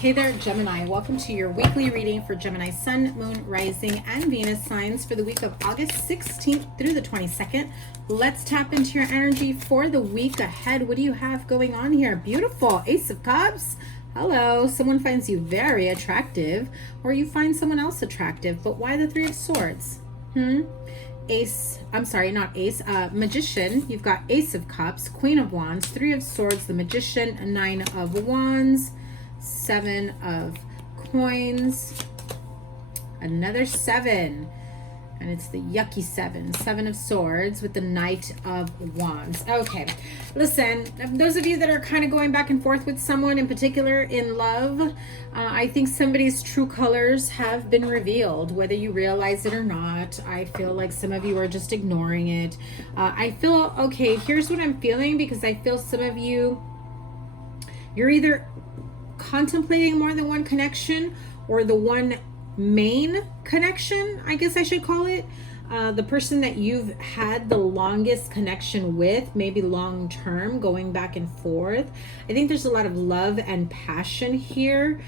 Hey there, Gemini. Welcome to your weekly reading for Gemini Sun, Moon, Rising, and Venus signs for the week of August 16th through the 22nd. Let's tap into your energy for the week ahead. What do you have going on here? Beautiful. Ace of Cups. Hello. Someone finds you very attractive, or you find someone else attractive. But why the Three of Swords? Ace, I'm sorry, not ace, Magician. You've got Ace of Cups, Queen of Wands, Three of Swords, the Magician, Nine of Wands, Seven of Coins, another seven, and it's the yucky Seven of Swords with the Knight of Wands. Okay, listen, those of you that are kind of going back and forth with someone in particular in love, I think somebody's true colors have been revealed, whether you realize it or not. I feel like some of you are just ignoring it. I feel, okay, here's what I'm feeling, because I feel some of you, you're either contemplating more than one connection, or the one main connection, I guess I should call it. The person that you've had the longest connection with, maybe long term, going back and forth. I think there's a lot of love and passion here.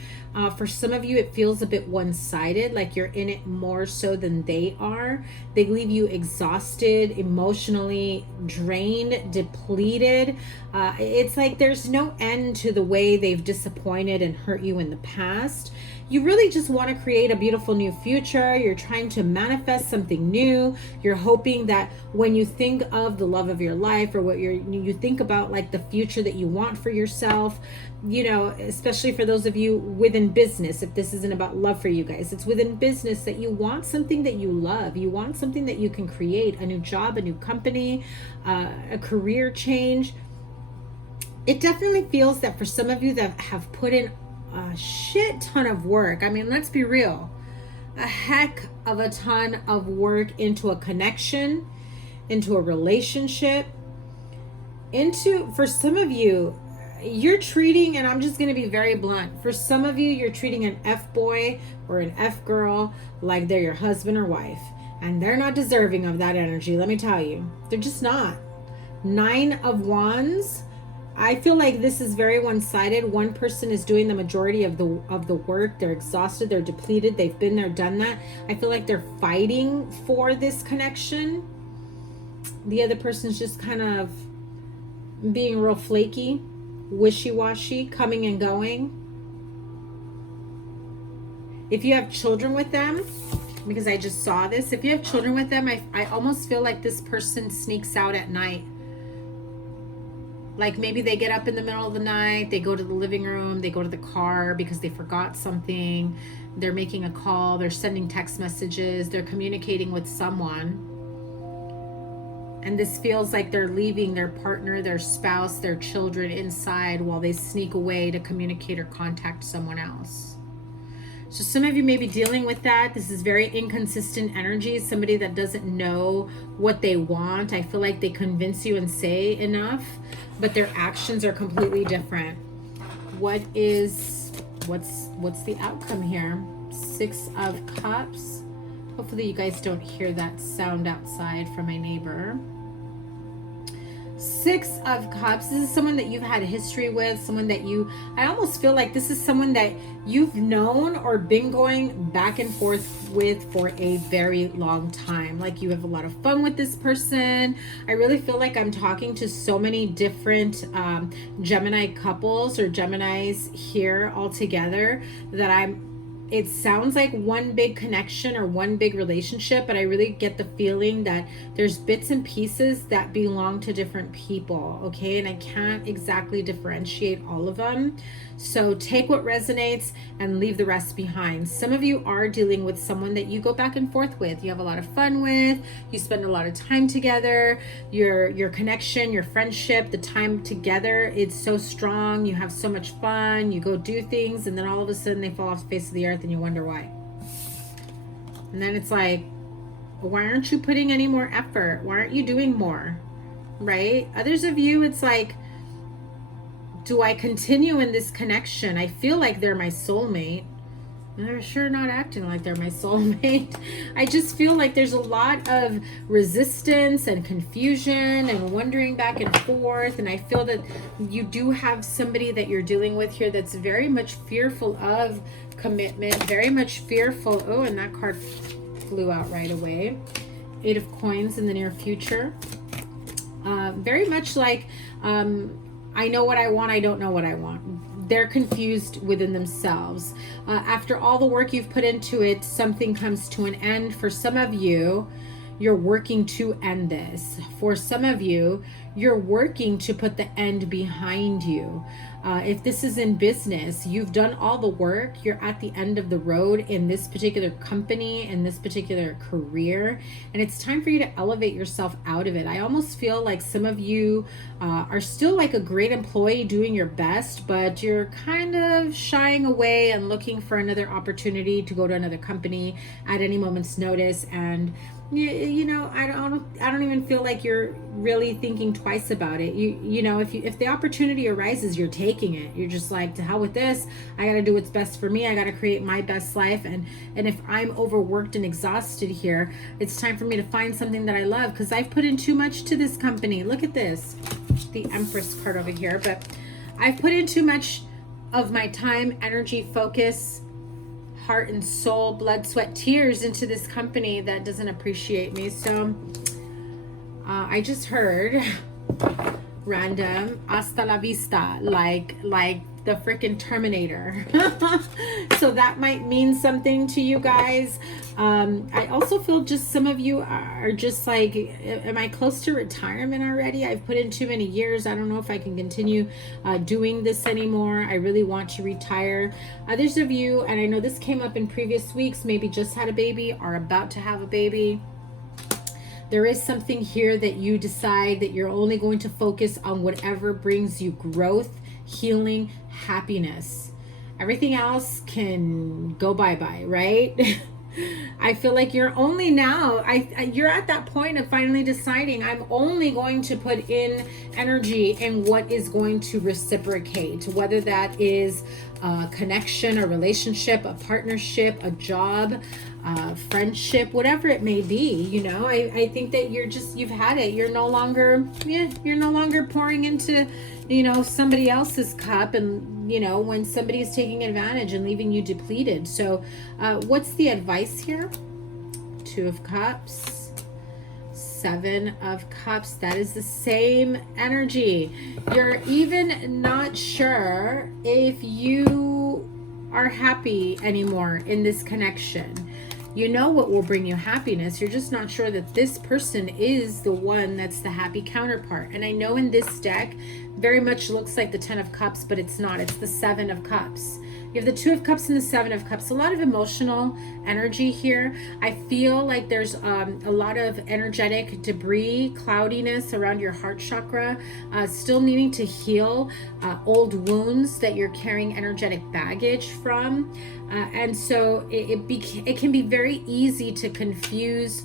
For some of you, it feels a bit one-sided, like you're in it more so than they are. They leave you exhausted, emotionally drained, depleted. It's like there's no end to the way they've disappointed and hurt you in the past. You really just want to create a beautiful new future. You're trying to manifest something new. You're hoping that when you think of the love of your life, or what you think about like the future that you want for yourself, you know, especially for those of you within business, if this isn't about love for you guys, it's within business that you want something that you love. You want something that you can create, a new job, a new company, a career change. It definitely feels that for some of you that have put in a shit ton of work, I mean, let's be real, a heck of a ton of work into a connection, into a relationship, for some of you, you're treating, and I'm just going to be very blunt, for some of you, you're treating an F-boy or an F-girl like they're your husband or wife, and they're not deserving of that energy. Let me tell you, they're just not. Nine of Wands, I feel like this is very one-sided. One person is doing the majority of the work. They're exhausted, they're depleted, they've been there, done that. I feel like they're fighting for this connection. The other person's just kind of being real flaky, wishy-washy, coming and going. If you have children with them, because I just saw this, if you have children with them, I almost feel like this person sneaks out at night. Like maybe they get up in the middle of the night, they go to the living room, they go to the car because they forgot something, they're making a call, they're sending text messages, they're communicating with someone. And this feels like they're leaving their partner, their spouse, their children inside while they sneak away to communicate or contact someone else. So some of you may be dealing with that. This is very inconsistent energy. Somebody that doesn't know what they want. I feel like they convince you and say enough, but their actions are completely different. What's the outcome here? Six of Cups. Hopefully you guys don't hear that sound outside from my neighbor. Six of Cups. This is someone that you've had a history with, someone that I almost feel like this is someone that you've known or been going back and forth with for a very long time. Like you have a lot of fun with this person. I really feel like I'm talking to so many different Gemini couples or Geminis here all together that it sounds like one big connection or one big relationship, but I really get the feeling that there's bits and pieces that belong to different people, okay? And I can't exactly differentiate all of them. So take what resonates and leave the rest behind. Some of you are dealing with someone that you go back and forth with. You have a lot of fun with, you spend a lot of time together, your connection, your friendship, the time together, it's so strong, you have so much fun, you go do things, and then all of a sudden they fall off the face of the earth and you wonder why. And then it's like, why aren't you putting any more effort? Why aren't you doing more? Right? Others of you, it's like, do I continue in this connection? I feel like they're my soulmate. They're sure not acting like they're my soulmate. I just feel like there's a lot of resistance and confusion and wondering back and forth. And I feel that you do have somebody that you're dealing with here that's very much fearful of commitment, very much fearful. Oh, and that card flew out right away. 8 of Coins in the near future. Very much like, I know what I want, I don't know what I want. They're confused within themselves. After all the work you've put into it, something comes to an end. For some of you, you're working to end this. For some of you, you're working to put the end behind you. If this is in business, you've done all the work. You're at the end of the road in this particular company, in this particular career, and it's time for you to elevate yourself out of it. I almost feel like some of you are still like a great employee doing your best, but you're kind of shying away and looking for another opportunity to go to another company at any moment's notice. And you know, I don't even feel like you're really thinking twice about it. You know, if the opportunity arises, you're taking it. You're just like, to hell with this. I got to do what's best for me. I got to create my best life. And if I'm overworked and exhausted here, it's time for me to find something that I love, because I've put in too much to this company. Look at this, the Empress card over here. But I've put in too much of my time, energy, focus, heart and soul, blood, sweat, tears into this company that doesn't appreciate me. So I just heard random hasta la vista, like the freaking Terminator. So that might mean something to you guys. I also feel just some of you are just like, am I close to retirement already? I've put in too many years. I don't know if I can continue doing this anymore. I really want to retire. Others of you, and I know this came up in previous weeks, maybe just had a baby, are about to have a baby. There is something here that you decide that you're only going to focus on whatever brings you growth, healing, happiness. Everything else can go bye-bye, right? I feel like you're only now, you're at that point of finally deciding, I'm only going to put in energy in what is going to reciprocate, whether that is a connection, a relationship, a partnership, a job, friendship, whatever it may be. You know, I think that you've had it. You're no longer pouring into, you know, somebody else's cup, and, you know, when somebody is taking advantage and leaving you depleted. So what's the advice here? 2 of Cups, 7 of Cups. That is the same energy. You're even not sure if you are happy anymore in this connection. You know what will bring you happiness. You're just not sure that this person is the one that's the happy counterpart. And I know in this deck, very much looks like the 10 of Cups, but it's not. It's the 7 of Cups. You have the 2 of Cups and the 7 of Cups. A lot of emotional energy here. I feel like there's a lot of energetic debris, cloudiness around your heart chakra, still needing to heal old wounds that you're carrying energetic baggage from. And so it can be very easy to confuse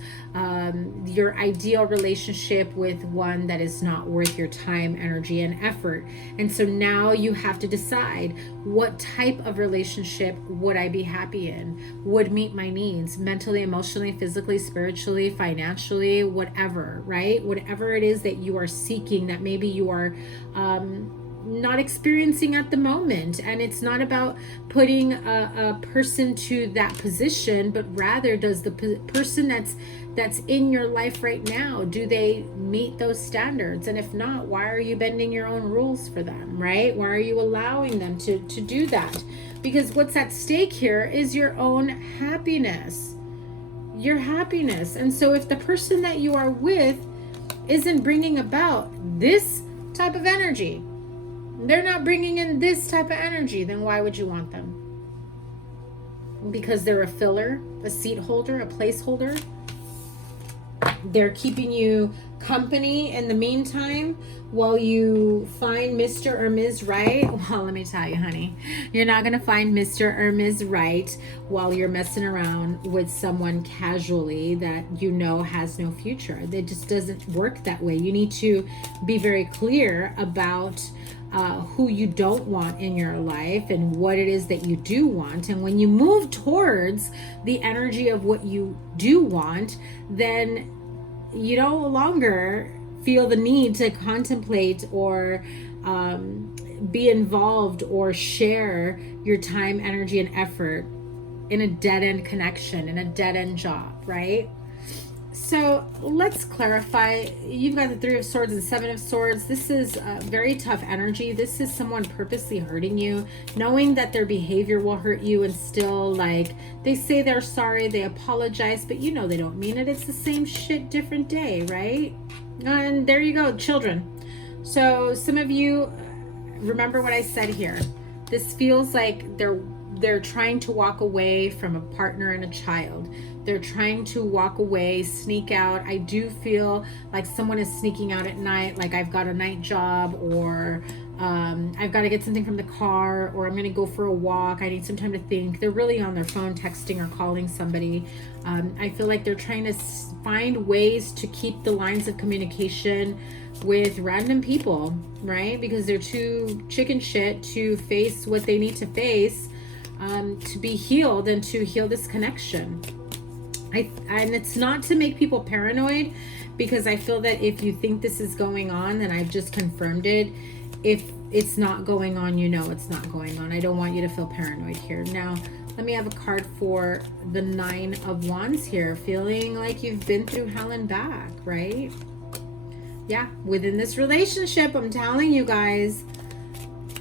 your ideal relationship with one that is not worth your time, energy, and effort. And so now you have to decide, what type of relationship would I be happy in, would meet my needs mentally, emotionally, physically, spiritually, financially, whatever, right? Whatever it is that you are seeking, that maybe you are not experiencing at the moment. And it's not about putting a person to that position, but rather, does the person that's in your life right now, do they meet those standards? And if not, why are you bending your own rules for them, right? Why are you allowing them to do that? Because what's at stake here is your own happiness, your happiness. And so if the person that you are with isn't bringing about this type of energy, they're not bringing in this type of energy, then why would you want them? Because they're a filler, a seat holder, a placeholder. They're keeping you company in the meantime while you find Mr. or Ms. Right. Well, let me tell you, honey, you're not going to find Mr. or Ms. Right while you're messing around with someone casually that you know has no future. It just doesn't work that way. You need to be very clear about who you don't want in your life and what it is that you do want. And when you move towards the energy of what you do want, then you no longer feel the need to contemplate or be involved or share your time, energy, and effort in a dead-end connection, in a dead-end job, right? So let's clarify. You've got the Three of Swords and Seven of Swords. This is very tough energy. This is someone purposely hurting you, knowing that their behavior will hurt you, and still, like, they say they're sorry, they apologize, but you know they don't mean it. It's the same shit, different day, right? And there you go, children. So some of you remember what I said here. This feels like they're trying to walk away from a partner and a child. They're trying to walk away, sneak out. I do feel like someone is sneaking out at night, like I've got a night job, or I've got to get something from the car, or I'm going to go for a walk. I need some time to think. They're really on their phone texting or calling somebody. I feel like they're trying to find ways to keep the lines of communication with random people, right? Because they're too chicken shit to face what they need to face, to be healed and to heal this connection. And it's not to make people paranoid, because I feel that if you think this is going on, then I've just confirmed it. If it's not going on, you know it's not going on. I don't want you to feel paranoid here. Now, let me have a card for the Nine of Wands here. Feeling like you've been through hell and back, right? Yeah, within this relationship, I'm telling you guys,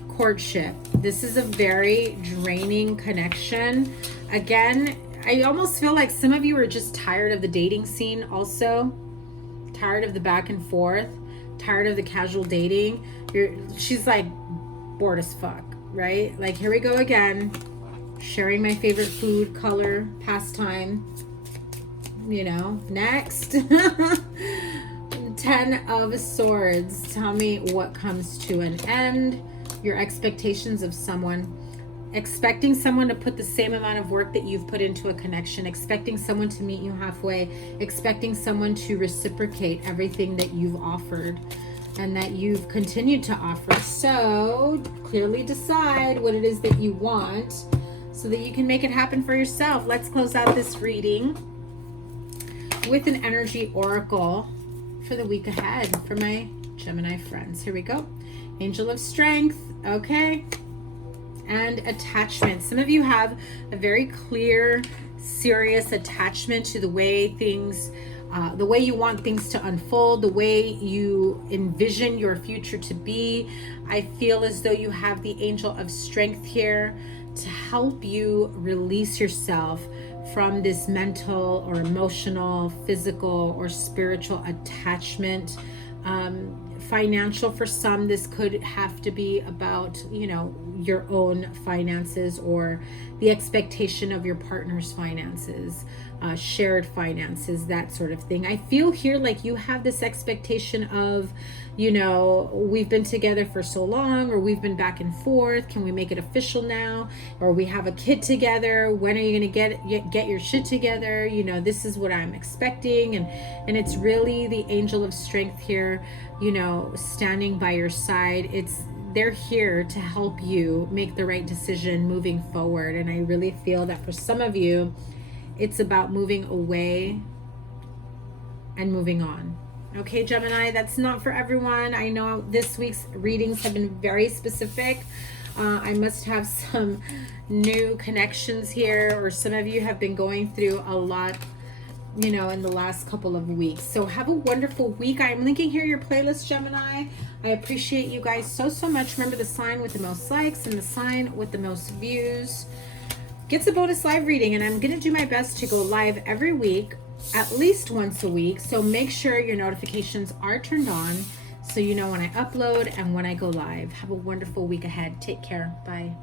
courtship. This is a very draining connection. Again, I almost feel like some of you are just tired of the dating scene also. Tired of the back and forth. Tired of the casual dating. She's like bored as fuck, right? Like, here we go again. Sharing my favorite food, color, pastime. You know, next. 10 of Swords. Tell me what comes to an end. Your expectations of someone. Expecting someone to put the same amount of work that you've put into a connection, expecting someone to meet you halfway, expecting someone to reciprocate everything that you've offered and that you've continued to offer. So clearly decide what it is that you want so that you can make it happen for yourself. Let's close out this reading with an energy oracle for the week ahead for my Gemini friends. Here we go. Angel of Strength. Okay. And attachment. Some of you have a very clear, serious attachment to the way things, the way you want things to unfold, the way you envision your future to be. I feel as though you have the Angel of Strength here to help you release yourself from this mental or emotional, physical or spiritual attachment. Financial, for some, this could have to be about, you know, your own finances or the expectation of your partner's finances, shared finances, that sort of thing. I feel here like you have this expectation of, you know, we've been together for so long, or we've been back and forth. Can we make it official now? Or we have a kid together. When are you going to get your shit together? You know, this is what I'm expecting. And it's really the Angel of Strength here, you know, standing by your side. They're here to help you make the right decision moving forward. And I really feel that for some of you, it's about moving away and moving on. Okay, Gemini, that's not for everyone. I know this week's readings have been very specific. I must have some new connections here, or some of you have been going through a lot, you know, in the last couple of weeks. So have a wonderful week. I'm linking here your playlist, Gemini. I appreciate you guys so much. Remember, the sign with the most likes and the sign with the most views gets a bonus live reading, and I'm going to do my best to go live every week, at least once a week. So make sure your notifications are turned on so you know when I upload and when I go live. Have a wonderful week ahead. Take care. Bye.